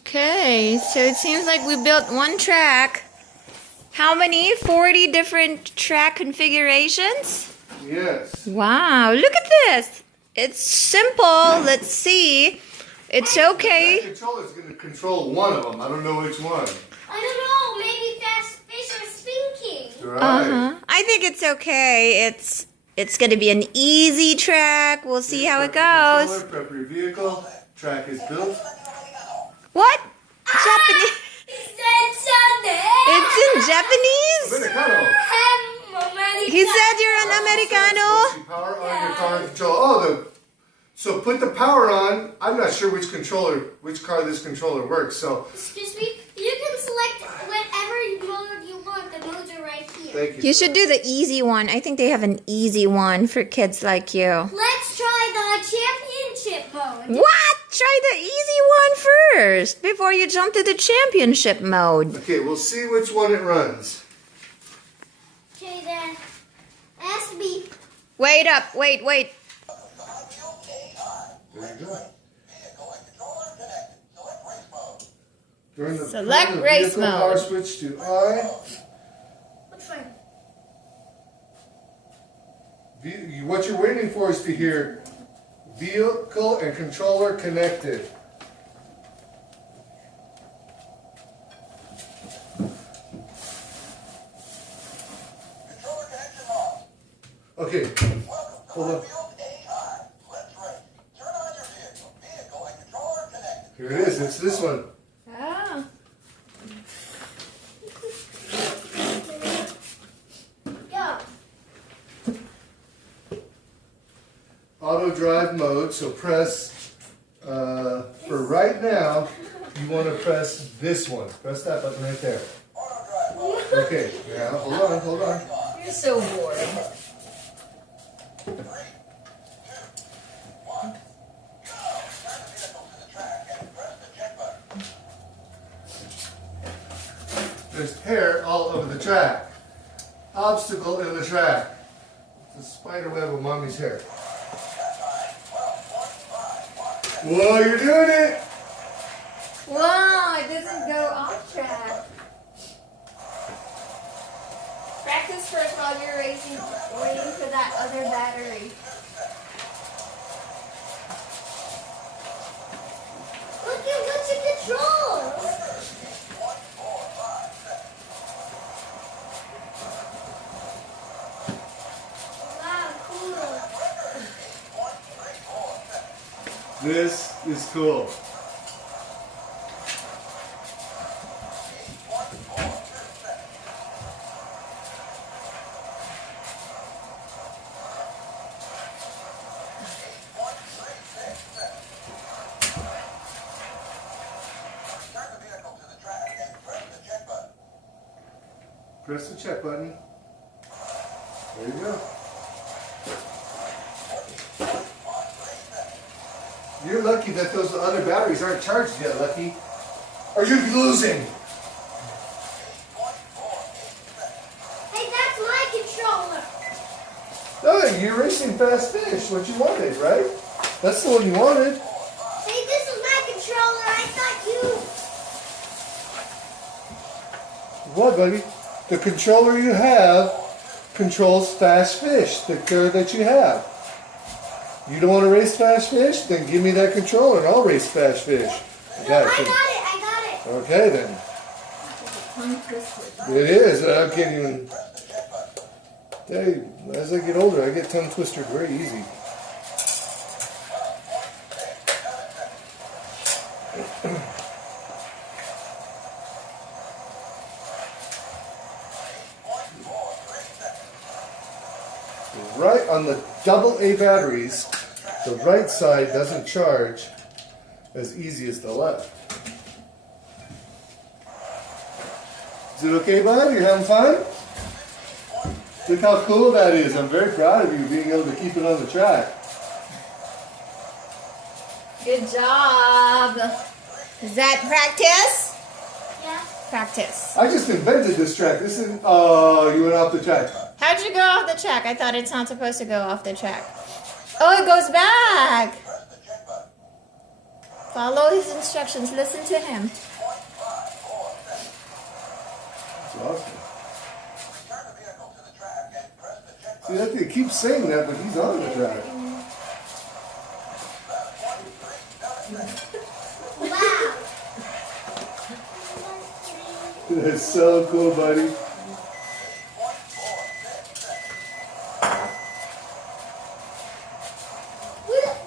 Okay, so it seems like we built one track. How many? 40 different track configurations? Yes. Wow, look at this. It's simple. Let's see. It's okay. That controller's going to control one of them. I don't know which one. I don't know. Maybe fast fish are spinking. Right. I think it's okay. It's going to be an easy track. We'll see how it goes. Prep your vehicle. Track is built. What? Japanese? He said something. It's in Japanese? Americano. He said you're an Americano. Power on your car control. So put the power on. I'm not sure which car this controller works. So Excuse me. You can select whatever mode you want. The modes are right here. thank you. You should do the easy one. I think they have an easy one for kids like you. Let's try the championship mode. What? Try the easy one first before you jump to the championship mode. Okay, we'll see which one it runs. Okay then. Ask me. Wait up. Wait. There you go. During the Select during the race vehicle, mode. Power switch to I. Which one? What you're waiting for is to hear vehicle and controller connected. Okay, hold on. Here it is, it's this one. Oh. Go. Auto drive mode, so press, for right now, you want to press this one. Press that button right there. Okay, now hold on. You're so bored. There's hair all over the track. Obstacle in the track. It's a spider web of mommy's hair. Whoa, you're doing it! Wow, it doesn't go off track. Practice first while you're waiting for that other battery. Look at what you control. Wow, cool. This is cool. Press the check button. There you go. You're lucky that those other batteries aren't charged yet, Lucky. Or you'd be losing. Hey, that's my controller. Oh, you're racing Fast Fish. What you wanted, right? That's the one you wanted. Hey, this is my controller. I thought you. What, buddy? The controller you have controls Fast Fish, the car that you have. You don't want to race Fast Fish? Then give me that controller and I'll race Fast Fish. No, I got it. Okay then. It is. I can't even. Hey, as I get older, I get tongue twistered very easy. Right on the AA batteries, the right side doesn't charge as easy as the left. Is it okay, bud? You're having fun? Look how cool that is. I'm very proud of you being able to keep it on the track. Good job. Is that practice? Yeah. Practice. I just invented this track. This is, oh, you went off the track. How'd you go off the track? I thought it's not supposed to go off the track. Oh, it goes back. Follow his instructions. Listen to him. That's awesome. See, that thing keeps saying that, but he's on the track. Wow. That's so cool, buddy.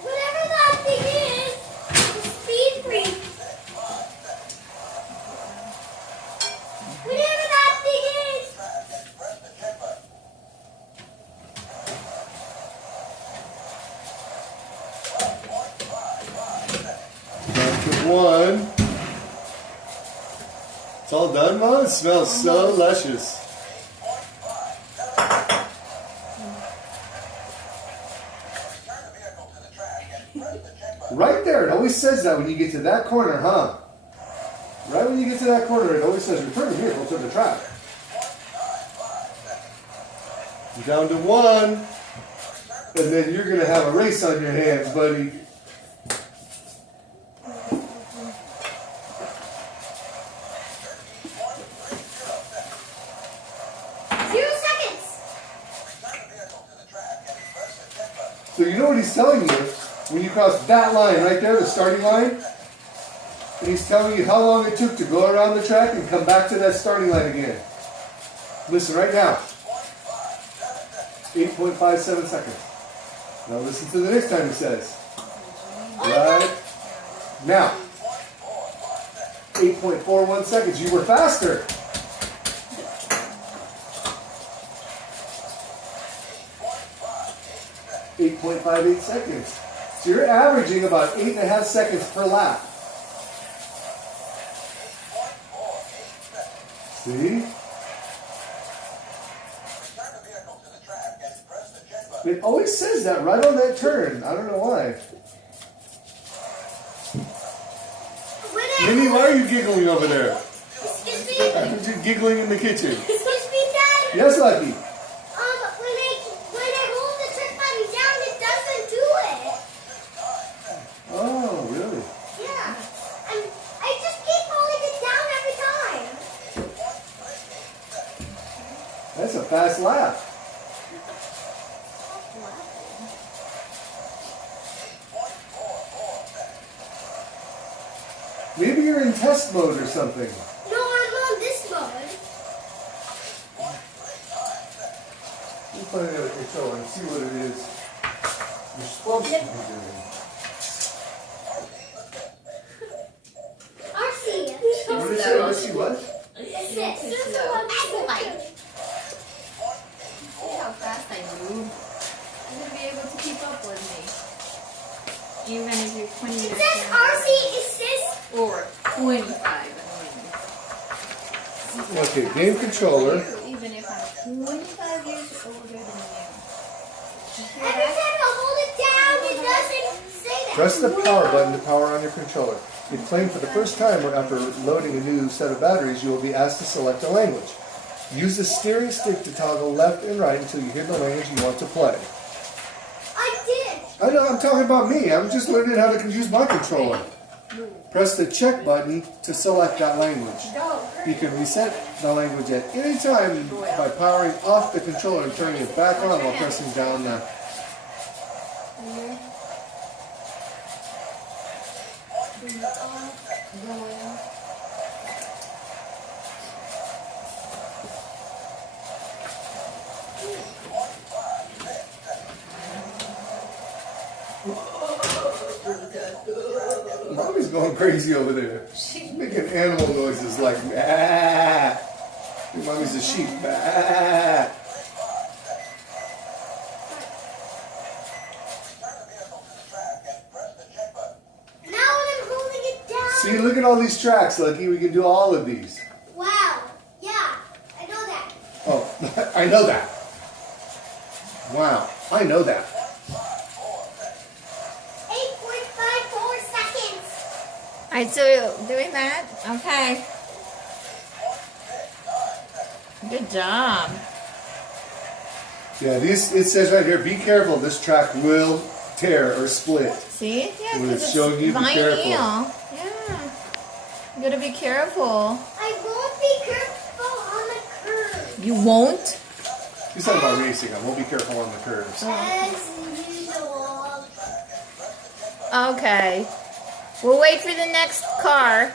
Whatever that thing is, speed freak. Whatever that thing is. Back to one. It's all done, Mom? It smells so luscious. Right there, it always says that when you get to that corner, huh? Right when you get to that corner, it always says return to vehicle to the track. You're down to one, and then you're going to have a race on your hands, buddy. So you know what he's telling you? When you cross that line right there, the starting line, and he's telling you how long it took to go around the track and come back to that starting line again. Listen right now. 8.57 seconds. Now listen to the next time he says. Right now. 8.41 seconds. You were faster. 8.58 seconds. So you're averaging about 8.5 seconds per lap. See? It always says that right on that turn. I don't know why. Minnie, why are you giggling over there? Excuse me? I heard you giggling in the kitchen. Excuse me, Dad? Yes, Lucky. When I hold the trick button down, it doesn't do it. Oh, really? Yeah. I just keep holding it down every time. That's a fast lap. Maybe you're in test mode or something. No, I'm on this mode. We'll put it in the controller and see what it is you're supposed to be doing. RC. What did it say? Let's see what? Assist. See how fast I move? You're going to be able to keep up with me. Even if you're 20 It years says old. RC assist. Or 25. Okay, game controller. Even if I'm 25 years older than you. Every time I hold it down, it doesn't say that. Press the power button to power on your controller. If playing for the first time or after loading a new set of batteries, you will be asked to select a language. Use the steering stick to toggle left and right until you hear the language you want to play. I did. I know, I'm talking about me. I'm just learning how to use my controller. Press the check button to select that language. You can reset the language at any time by powering off the controller and turning it back on while pressing down the... Mommy's going crazy over there. She's making animal noises like ah. Mommy's a sheep. Ah. Now when I'm holding it down. See, look at all these tracks, Lucky. We can do all of these. Wow. Yeah, I know that. Oh, I know that. Wow, I know that. 8.54 seconds. Alright, so you're doing that? Okay. Good job. Yeah, it says right here, be careful. This track will tear or split. See? Yeah, Well, because it's it's showing you, be careful. vinyl. Yeah. You gotta be careful. I won't be careful on the curb. You won't? He's talking about racing. I won't be careful on the curves. As usual. Okay. We'll wait for the next car.